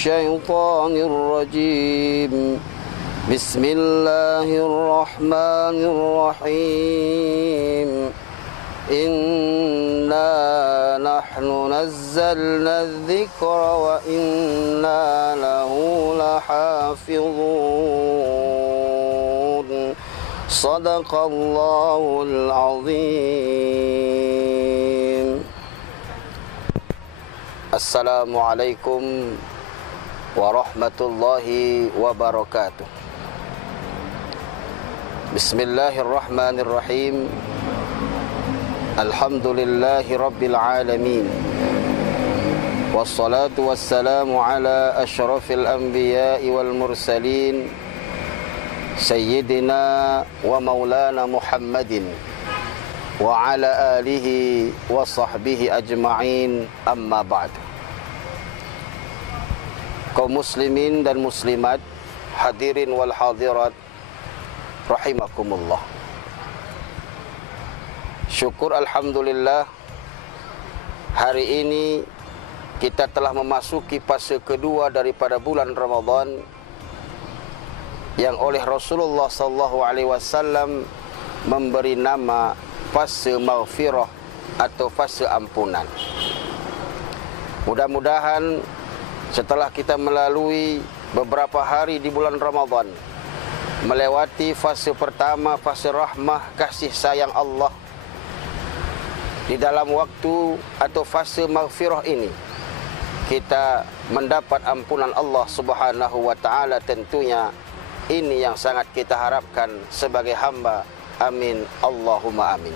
الشيطان الرجيم بسم الله الرحمن الرحيم إنا نحن نزلنا الذكر وإنا له لحافظون صدق الله العظيم. Assalamualaikum warahmatullahi wabarakatuh. Bismillahirrahmanirrahim. Alhamdulillahi rabbil alamin. Wassalatu wassalamu ala asyrafil anbiya'i wal mursalin Sayyidina wa maulana Muhammadin wa ala alihi wa sahbihi ajma'in, amma ba'd. Kaum muslimin dan muslimat, hadirin wal hadirat rahimakumullah. Syukur alhamdulillah, hari ini kita telah memasuki fase kedua daripada bulan Ramadan yang oleh Rasulullah sallallahu alaihi wasallam memberi nama fase maghfirah atau fase ampunan. Mudah-mudahan setelah kita melalui beberapa hari di bulan Ramadan, melewati fase pertama, fase rahmah, kasih sayang Allah, di dalam waktu atau fase maghfirah ini kita mendapat ampunan Allah Subhanahu wa taala. Tentunya ini yang sangat kita harapkan sebagai hamba. Amin, Allahumma amin.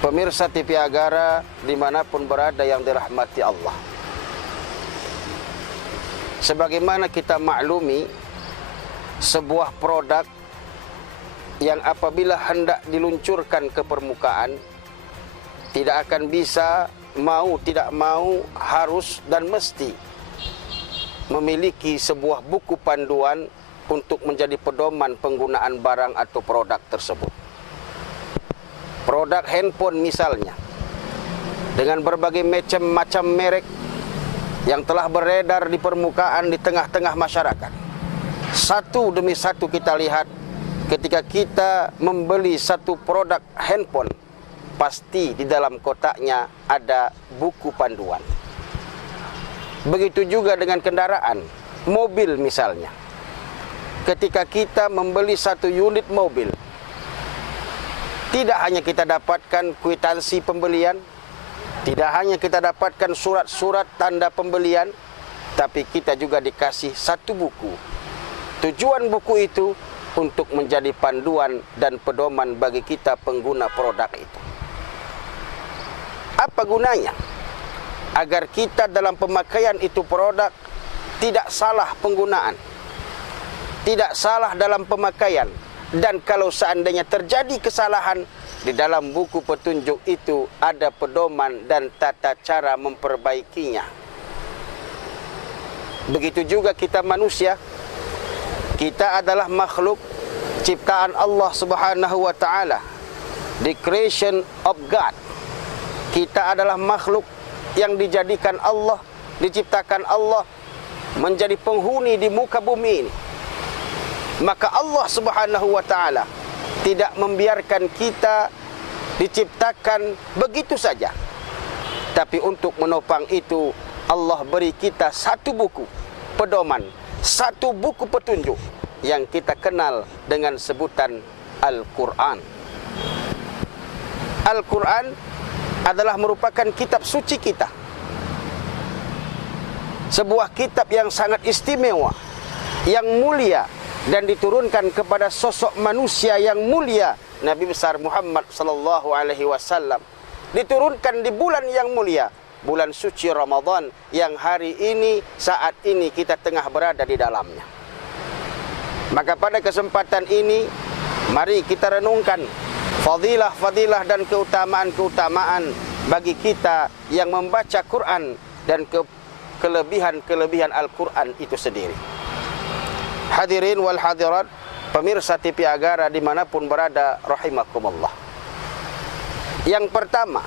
Pemirsa TV Agara dimanapun berada yang dirahmati Allah, sebagaimana kita maklumi, sebuah produk yang apabila hendak diluncurkan ke permukaan tidak akan bisa, mau tidak mau, harus dan mesti memiliki sebuah buku panduan untuk menjadi pedoman penggunaan barang atau produk tersebut. Produk handphone misalnya, dengan berbagai macam merek yang telah beredar di permukaan di tengah-tengah masyarakat. Satu demi satu kita lihat, ketika kita membeli satu produk handphone, pasti di dalam kotaknya ada buku panduan. Begitu juga dengan kendaraan, mobil misalnya. Ketika kita membeli satu unit mobil, tidak hanya kita dapatkan kwitansi pembelian, tidak hanya kita dapatkan surat-surat tanda pembelian, tapi kita juga dikasih satu buku. Tujuan buku itu untuk menjadi panduan dan pedoman bagi kita pengguna produk itu. Apa gunanya? Agar kita dalam pemakaian itu produk tidak salah penggunaan, tidak salah dalam pemakaian, dan kalau seandainya terjadi kesalahan, di dalam buku petunjuk itu ada pedoman dan tata cara memperbaikinya. Begitu juga kita manusia, kita adalah makhluk ciptaan Allah Subhanahu wa taala, the creation of God. Kita adalah makhluk yang dijadikan Allah, diciptakan Allah menjadi penghuni di muka bumi ini. Maka Allah Subhanahu wa taala tidak membiarkan kita diciptakan begitu saja. Tapi untuk menopang itu, Allah beri kita satu buku pedoman, satu buku petunjuk yang kita kenal dengan sebutan Al-Quran. Al-Quran adalah merupakan kitab suci kita, sebuah kitab yang sangat istimewa, yang mulia, dan diturunkan kepada sosok manusia yang mulia, Nabi besar Muhammad sallallahu alaihi wasallam. Diturunkan di bulan yang mulia, bulan suci Ramadan, yang hari ini, saat ini kita tengah berada di dalamnya. Maka pada kesempatan ini, mari kita renungkan fadilah-fadilah dan keutamaan-keutamaan bagi kita yang membaca Quran dan kelebihan-kelebihan Al-Quran itu sendiri. Hadirin wal hadirat, pemirsa TV Agara dimanapun berada rahimakumullah. Yang pertama,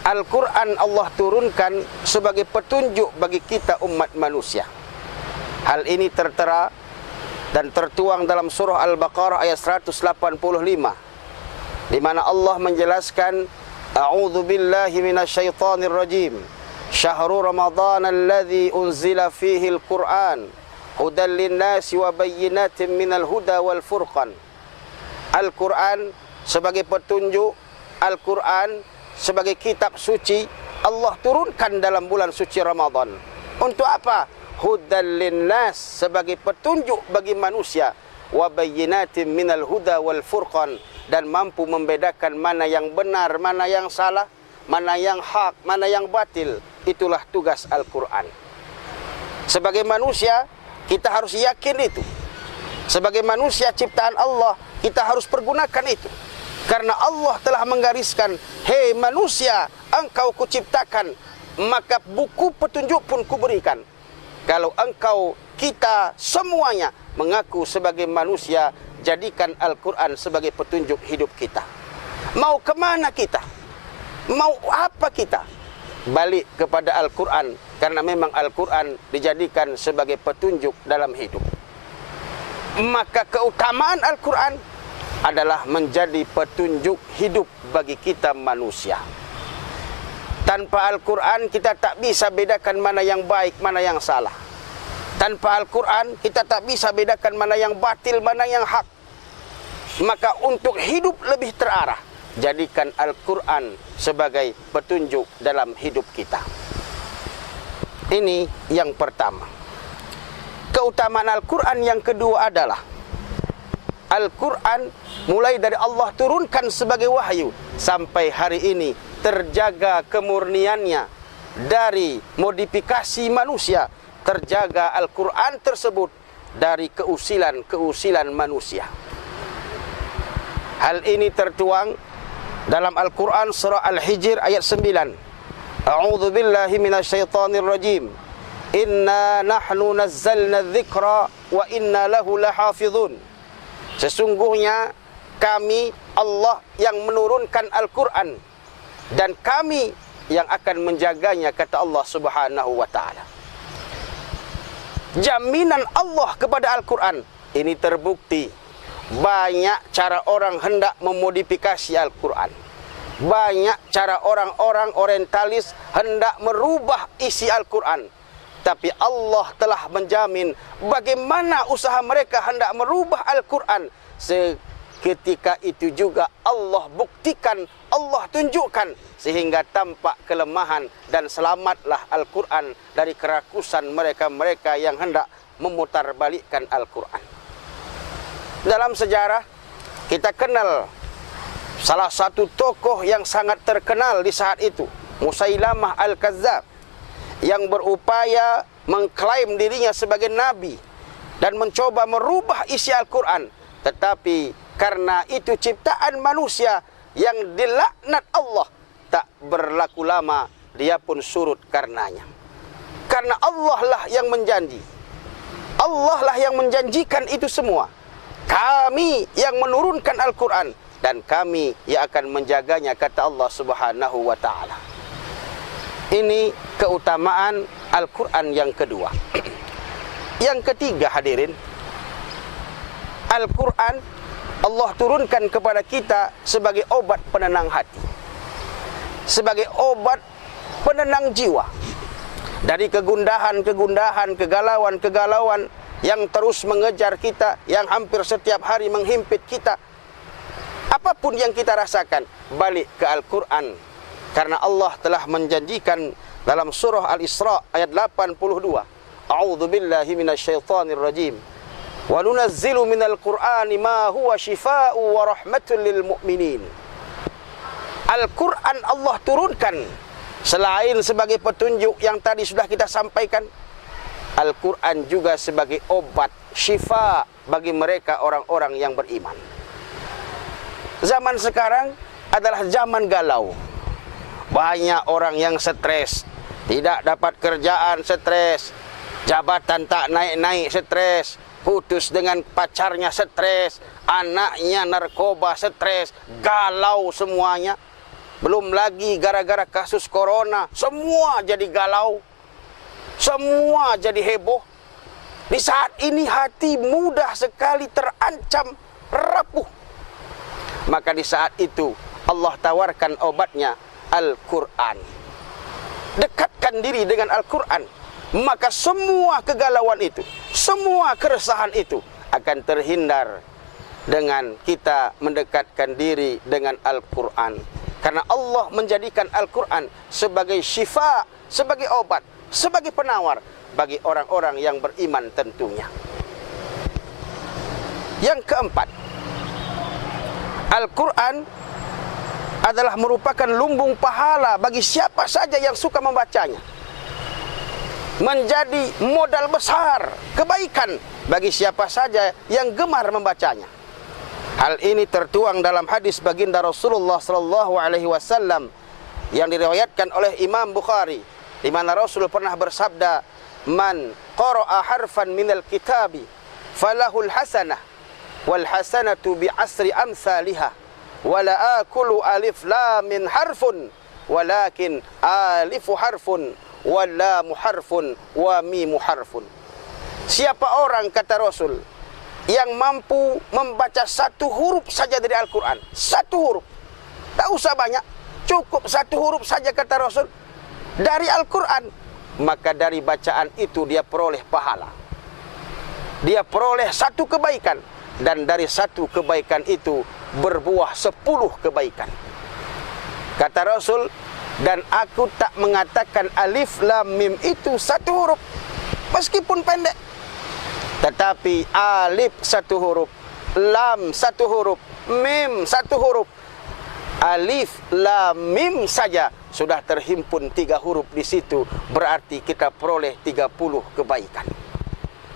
Al-Quran Allah turunkan sebagai petunjuk bagi kita umat manusia. Hal ini tertera dan tertuang dalam surah Al-Baqarah ayat 185, di mana Allah menjelaskan, A'udzu billahi minasyaitonir rajim. Syahrul Ramadan alladzi unzila fihi al-Qur'an hudan lin-nasi wa bayyinatin minal huda wal furqan. Al-Quran sebagai petunjuk, Al-Quran sebagai kitab suci Allah turunkan dalam bulan suci Ramadan. Untuk apa? Hudan linnas, sebagai petunjuk bagi manusia, wa bayyinatin minal huda wal furqan, dan mampu membedakan mana yang benar, mana yang salah, mana yang hak, mana yang batil. Itulah tugas Al-Quran. Sebagai manusia kita harus yakin itu. Sebagai manusia ciptaan Allah, kita harus pergunakan itu. Karena Allah telah menggariskan, hei manusia, engkau kuciptakan, maka buku petunjuk pun kuberikan. Kalau engkau, kita semuanya mengaku sebagai manusia, jadikan Al-Quran sebagai petunjuk hidup kita. Mau kemana kita? Mau apa kita? Balik kepada Al-Quran, karena memang Al-Quran dijadikan sebagai petunjuk dalam hidup. Maka keutamaan Al-Quran adalah menjadi petunjuk hidup bagi kita manusia. Tanpa Al-Quran kita tak bisa bedakan mana yang baik, mana yang salah. Tanpa Al-Quran kita tak bisa bedakan mana yang batil, mana yang hak. Maka untuk hidup lebih terarah, jadikan Al-Quran sebagai petunjuk dalam hidup kita. Ini yang pertama. Keutamaan Al-Quran yang kedua adalah Al-Quran mulai dari Allah turunkan sebagai wahyu sampai hari ini terjaga kemurniannya dari modifikasi manusia. Terjaga Al-Quran tersebut dari keusilan manusia. Hal ini tertuang dalam Al-Quran surah Al-Hijr ayat 9. A'udzu billahi minasyaitonir rajim. Inna nahnu nazzalna dzikra wa inna lahu lahafizun. Sesungguhnya kami Allah yang menurunkan Al-Quran, dan kami yang akan menjaganya, kata Allah Subhanahu wa ta'ala. Jaminan Allah kepada Al-Quran ini terbukti. Banyak cara orang hendak memodifikasi Al-Quran. Banyak cara orang-orang orientalis hendak merubah isi Al-Quran. Tapi Allah telah menjamin bagaimana usaha mereka hendak merubah Al-Quran. Seketika itu juga Allah buktikan, Allah tunjukkan, sehingga tampak kelemahan, dan selamatlah Al-Quran dari kerakusan mereka-mereka yang hendak memutarbalikkan Al-Quran. Dalam sejarah kita kenal salah satu tokoh yang sangat terkenal di saat itu, Musailamah Al-Kazzab, yang berupaya mengklaim dirinya sebagai nabi dan mencoba merubah isi Al-Quran. Tetapi karena itu ciptaan manusia yang dilaknat Allah, tak berlaku lama dia pun surut karenanya. Karena Allah lah yang menjanji, Allah lah yang menjanjikan itu semua. Kami yang menurunkan Al-Quran, dan kami yang akan menjaganya, kata Allah Subhanahu wa ta'ala. Ini keutamaan Al-Quran yang kedua. Yang ketiga, hadirin, Al-Quran Allah turunkan kepada kita sebagai obat penenang hati, sebagai obat penenang jiwa dari kegundahan, kegalauan yang terus mengejar kita, yang hampir setiap hari menghimpit kita. Apapun yang kita rasakan, balik ke Al-Quran. Karena Allah telah menjanjikan dalam surah Al-Isra ayat 82. A'udzu billahi minasyaitonir rajim. Wa nunazzilu minal Qur'ani ma huwa shifaa'u wa rahmatun lil mu'minin. Al-Quran Allah turunkan selain sebagai petunjuk yang tadi sudah kita sampaikan, Al-Quran juga sebagai obat syifa bagi mereka orang-orang yang beriman. Zaman sekarang adalah zaman galau. Banyak orang yang stres, tidak dapat kerjaan stres, jabatan tak naik-naik stres, putus dengan pacarnya stres, anaknya narkoba stres, galau semuanya. Belum lagi gara-gara kasus corona, semua jadi galau, semua jadi heboh. Di saat ini hati mudah sekali terancam rapuh. Maka di saat itu Allah tawarkan obatnya, Al-Quran. Dekatkan diri dengan Al-Quran. Maka semua kegalauan itu, semua keresahan itu akan terhindar dengan kita mendekatkan diri dengan Al-Quran. Karena Allah menjadikan Al-Quran sebagai syifa, sebagai obat, sebagai penawar bagi orang-orang yang beriman tentunya. Yang keempat, Al-Quran adalah merupakan lumbung pahala bagi siapa saja yang suka membacanya. Menjadi modal besar kebaikan bagi siapa saja yang gemar membacanya. Hal ini tertuang dalam hadis baginda Rasulullah sallallahu alaihi wasallam yang diriwayatkan oleh Imam Bukhari, di mana Rasul pernah bersabda, "Man qara'a harfan minal kitabi falahul hasanah wal hasanatu bi asri amsalihha wa la akulu alif lam min harfun walakin alifu harfun wa lamu harfun wa mimu harfun." Siapa orang, kata Rasul, yang mampu membaca satu huruf saja dari Al-Quran, satu huruf, tak usah banyak, cukup satu huruf saja, kata Rasul, dari Al-Quran, maka dari bacaan itu dia peroleh pahala, dia peroleh satu kebaikan, dan dari satu kebaikan itu berbuah 10 kebaikan. Kata Rasul, dan aku tak mengatakan alif lam mim itu satu huruf, meskipun pendek, tetapi alif satu huruf, lam satu huruf, mim satu huruf. Alif, lam, mim saja sudah terhimpun 3 huruf di situ, berarti kita peroleh 30 kebaikan.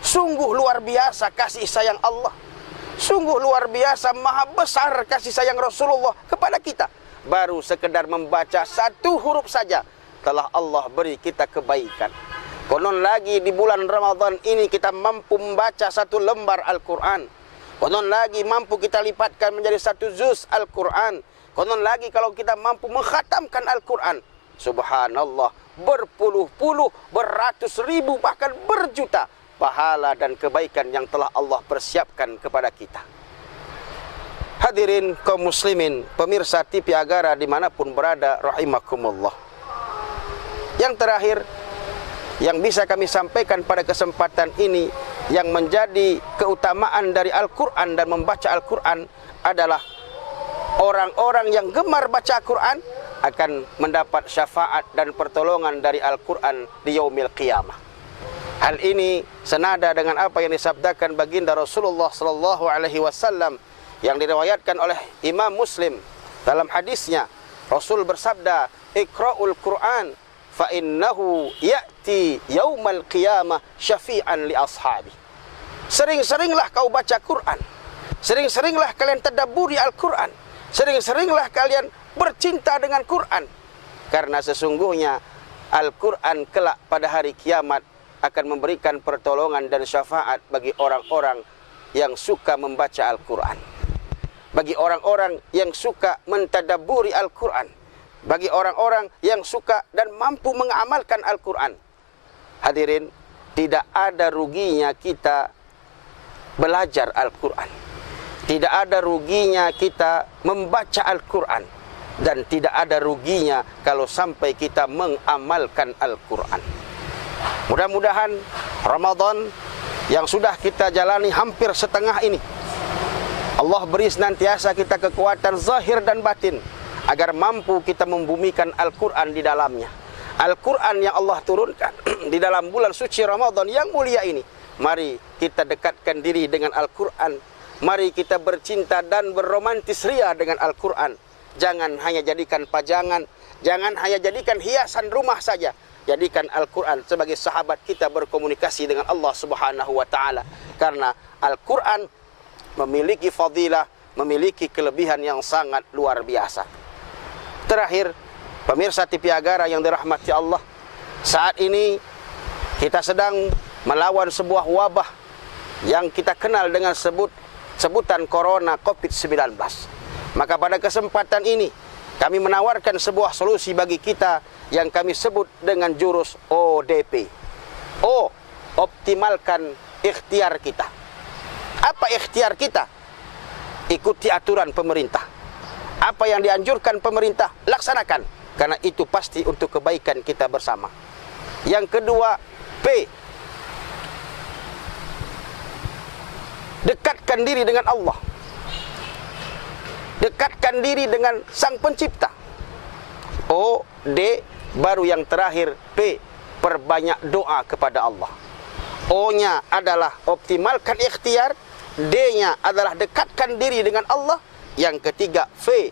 Sungguh luar biasa kasih sayang Allah. Sungguh luar biasa, maha besar kasih sayang Rasulullah kepada kita. Baru sekedar membaca satu huruf saja telah Allah beri kita kebaikan. Konon lagi di bulan Ramadan ini kita mampu membaca 1 lembar Al-Quran. Konon lagi mampu kita lipatkan menjadi 1 juz Al-Quran. Konon lagi kalau kita mampu mengkhatamkan Al-Quran, subhanallah, berpuluh-puluh, beratus ribu, bahkan berjuta pahala dan kebaikan yang telah Allah persiapkan kepada kita. Hadirin kaum muslimin, pemirsa TV Agara dimanapun berada, rahimakumullah. Yang terakhir yang bisa kami sampaikan pada kesempatan ini, yang menjadi keutamaan dari Al-Quran dan membaca Al-Quran adalah orang-orang yang gemar baca Al-Quran akan mendapat syafaat dan pertolongan dari Al-Quran di yaumil qiyamah. Hal ini senada dengan apa yang disabdakan baginda Rasulullah sallallahu alaihi wasallam yang diriwayatkan oleh Imam Muslim dalam hadisnya. Rasul bersabda, "Iqra'ul Qur'an fa innahu ya'ti yaumal qiyamah syafi'an li ashabi." Sering-seringlah kau baca Quran, sering-seringlah kalian tadabburi Al-Quran, sering-seringlah kalian bercinta dengan Quran, karena sesungguhnya Al-Quran kelak pada hari kiamat akan memberikan pertolongan dan syafaat bagi orang-orang yang suka membaca Al-Quran, bagi orang-orang yang suka mentadabburi Al-Quran, bagi orang-orang yang suka dan mampu mengamalkan Al-Quran. Hadirin, tidak ada ruginya kita belajar Al-Quran, tidak ada ruginya kita membaca Al-Quran, dan tidak ada ruginya kalau sampai kita mengamalkan Al-Quran. Mudah-mudahan Ramadan yang sudah kita jalani hampir setengah ini, Allah beri senantiasa kita kekuatan zahir dan batin agar mampu kita membumikan Al-Quran di dalamnya. Al-Quran yang Allah turunkan di dalam bulan suci Ramadan yang mulia ini. Mari kita dekatkan diri dengan Al-Quran. Mari kita bercinta dan berromantis ria dengan Al-Quran. Jangan hanya jadikan pajangan, jangan hanya jadikan hiasan rumah saja. Jadikan Al-Quran sebagai sahabat kita berkomunikasi dengan Allah Subhanahu wa Ta'ala. Karena Al-Quran memiliki fadilah, memiliki kelebihan yang sangat luar biasa. Terakhir, pemirsa TV Agara yang dirahmati Allah, saat ini kita sedang melawan sebuah wabah yang kita kenal dengan sebutan Corona COVID-19. Maka pada kesempatan ini Kami menawarkan sebuah solusi bagi kita yang kami sebut dengan jurus ODP. O, optimalkan ikhtiar kita. Apa ikhtiar kita? Ikuti aturan pemerintah. Apa yang dianjurkan pemerintah, laksanakan. Karena itu pasti untuk kebaikan kita bersama. Yang kedua, P. Dekatkan diri dengan Allah. Dekatkan diri dengan Sang Pencipta. O, D, baru yang terakhir P. Perbanyak doa kepada Allah. O-nya adalah optimalkan ikhtiar. D-nya adalah dekatkan diri dengan Allah. Yang ketiga, V,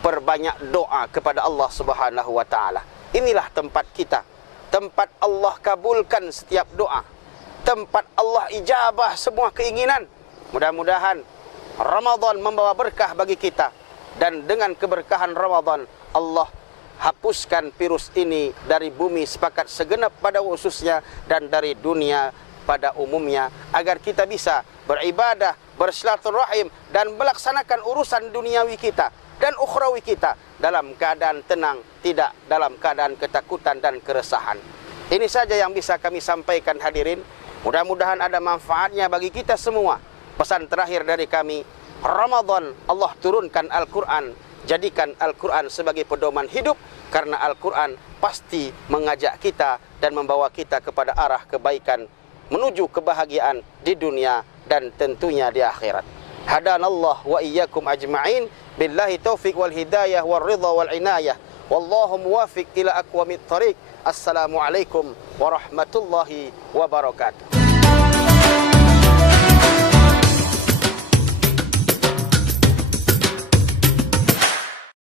perbanyak doa kepada Allah Subhanahu wa ta'ala. Inilah tempat kita. Tempat Allah kabulkan setiap doa. Tempat Allah ijabah semua keinginan. Mudah-mudahan Ramadan membawa berkah bagi kita. Dan dengan keberkahan Ramadan, Allah hapuskan virus ini dari bumi sepakat segenap pada khususnya dan dari dunia pada umumnya, agar kita bisa beribadah, bersilaturahim dan melaksanakan urusan duniawi kita dan ukhrawi kita dalam keadaan tenang, tidak dalam keadaan ketakutan dan keresahan. Ini saja yang bisa kami sampaikan hadirin. Mudah-mudahan ada manfaatnya bagi kita semua. Pesan terakhir dari kami, Ramadan Allah turunkan Al-Quran. Jadikan Al-Quran sebagai pedoman hidup, karena Al-Quran pasti mengajak kita dan membawa kita kepada arah kebaikan, menuju kebahagiaan di dunia dan tentunya di akhirat. Hadanallah wa iyyakum ajma'in. Billahi taufiq wal hidayah wal ridha wal inayah. Wallahu muwafiq ila aqwamit thariq. Assalamualaikum warahmatullahi wabarakatuh.